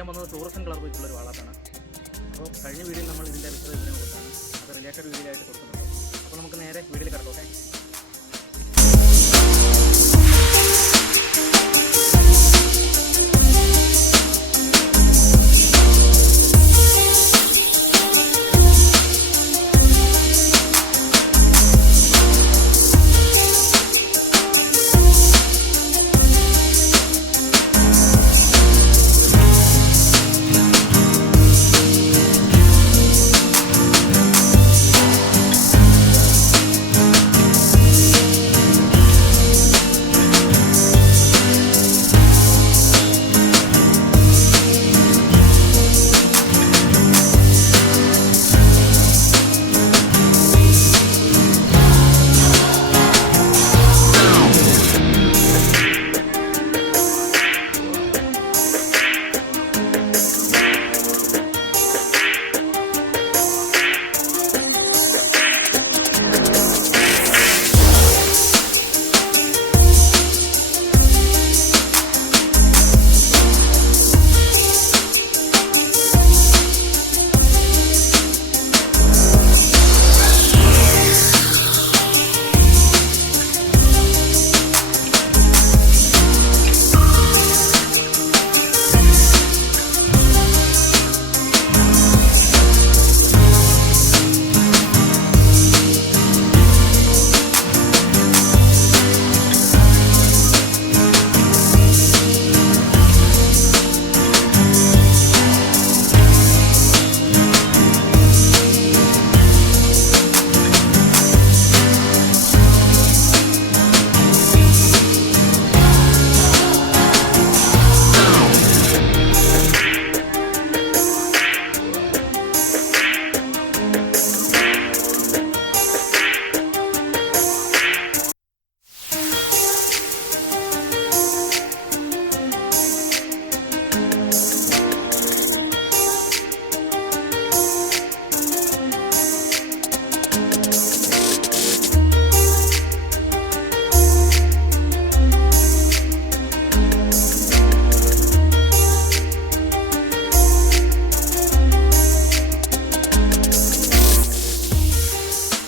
ചെയ്യാൻ പോകുന്നത് fluorescent colour വെച്ചുള്ളൊരു വാളാട്ടാണ്. അപ്പോൾ കഴിഞ്ഞ വീഡിയോയിൽ നമ്മൾ ഇതിൻ്റെ വിശദവിവരം കൊടുത്താണ്, അത് റിലേറ്റഡ് വീഡിയോ ആയിട്ട് കൊടുക്കുന്നുണ്ട്. അപ്പോൾ നമുക്ക് നേരെ വീഡിയോയിൽ കിടക്കാം. ഓക്കെ,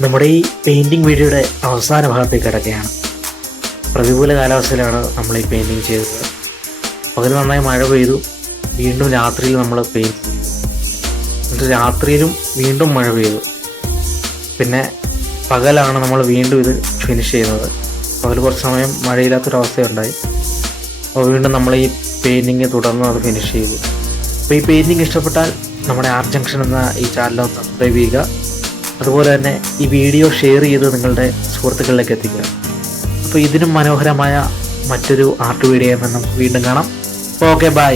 നമ്മുടെ ഈ പെയിൻറ്റിങ് വീഡിയോയുടെ അവസാന ഭാഗത്തേക്ക് കിടക്കുകയാണ്. പ്രതികൂല കാലാവസ്ഥയിലാണ് നമ്മൾ ഈ പെയിൻറ്റിങ് ചെയ്തത്. പകൽ നന്നായി മഴ പെയ്തു, വീണ്ടും രാത്രിയിൽ നമ്മൾ പെയിൻറ്റ് ചെയ്തു, എന്നിട്ട് രാത്രിയിലും വീണ്ടും മഴ പെയ്തു. പിന്നെ പകലാണ് നമ്മൾ വീണ്ടും ഇത് ഫിനിഷ് ചെയ്യുന്നത്. പകൽ കുറച്ച് സമയം മഴയില്ലാത്തൊരവസ്ഥയുണ്ടായി. അപ്പോൾ വീണ്ടും നമ്മൾ ഈ പെയിൻറ്റിങ് തുടർന്ന് അത് ഫിനിഷ് ചെയ്തു. അപ്പോൾ ഈ പെയിൻറ്റിങ് ഇഷ്ടപ്പെട്ടാൽ നമ്മുടെ ആർട്ട് ജംഗ്ഷൻ എന്ന ഈ ചാനൽ സബ്സ്ക്രൈബ് ചെയ്യുക. അതുപോലെ തന്നെ ഈ വീഡിയോ ഷെയർ ചെയ്ത് നിങ്ങളുടെ സുഹൃത്തുക്കളിലേക്ക് എത്തിക്കുക. അപ്പോൾ ഇതിനും മനോഹരമായ മറ്റൊരു ആർട്ട് വീഡിയോ നമുക്ക് വീണ്ടും കാണാം. Okay, by.